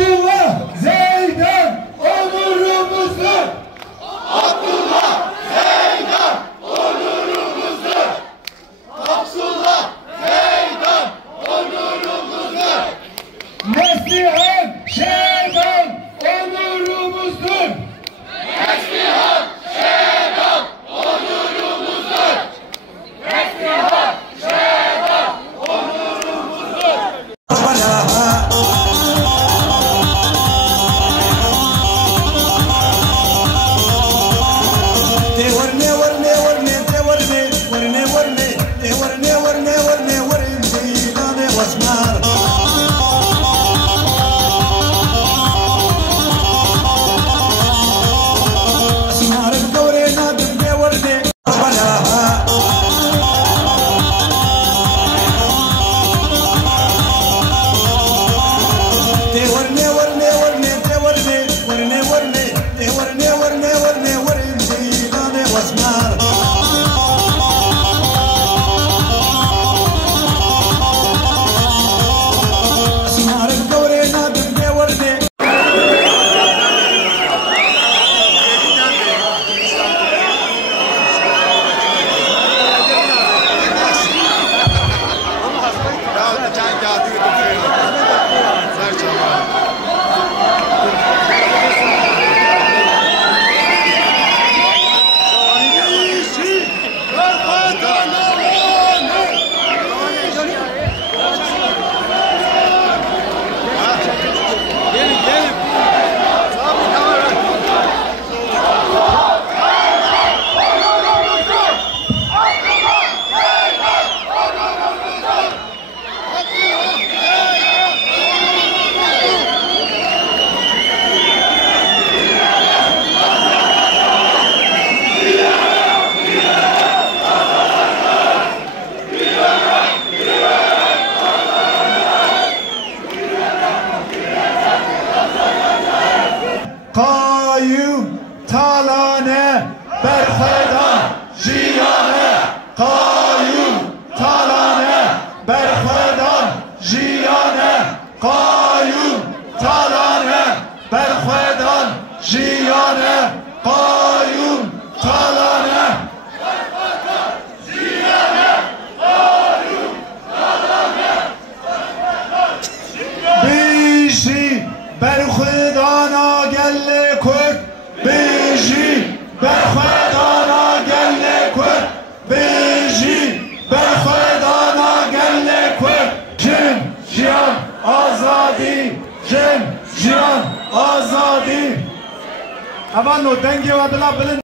Abdullah Zeydan onurumuzdur. Abdullah Zeydan onurumuzdur. Abdullah Zeydan onurumuzdur. Neslihan Şedan onurumuzdur. Neslihan Şedan onurumuzdur. Neslihan Şedan onurumuzdur. Kayyum talane berxedan jiyane. Kayyum talane berxedan jiyane. Kayyum talane berxedan jiyane. Kayyum talane berxedan jiyane. Kayyum talane berxedan jiyane. Bişi berxedana gelle kurt. Bişi berxedana gelle kurt. Bişi berxedana gelle kurt. Jin jiyan azadi. Jin jiyan azadi. Avanno dengi ve bila bilin.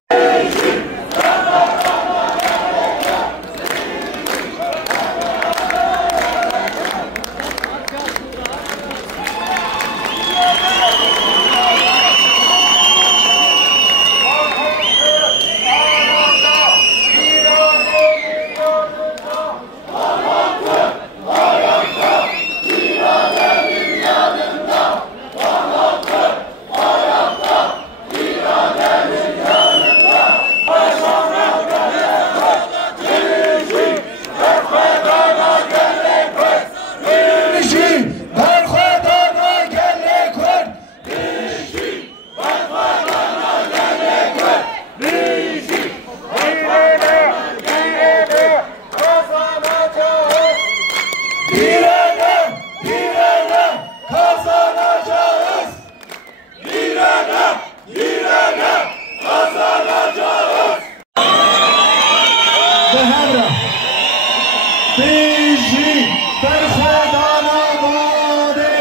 Bişi berxedana vade.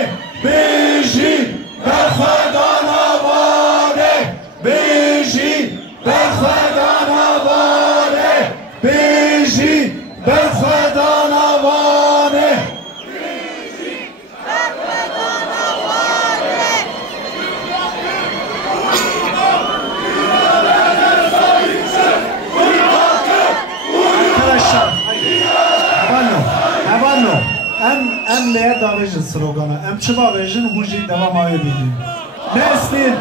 Bişi berxedana vade. Bişi berxedana vade. Bişi berxedana vade. Em neye davajın sloganı, em çıba vejin huji devam ayı bilin. Neslin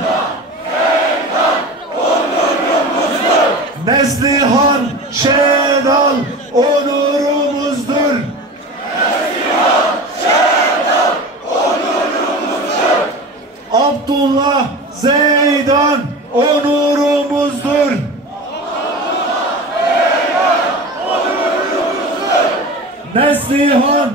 Neslihan Şedan onurumuzdur. Neslihan Şedan onurumuzdur. Abdullah Zeydan onurumuzdur. Neslihan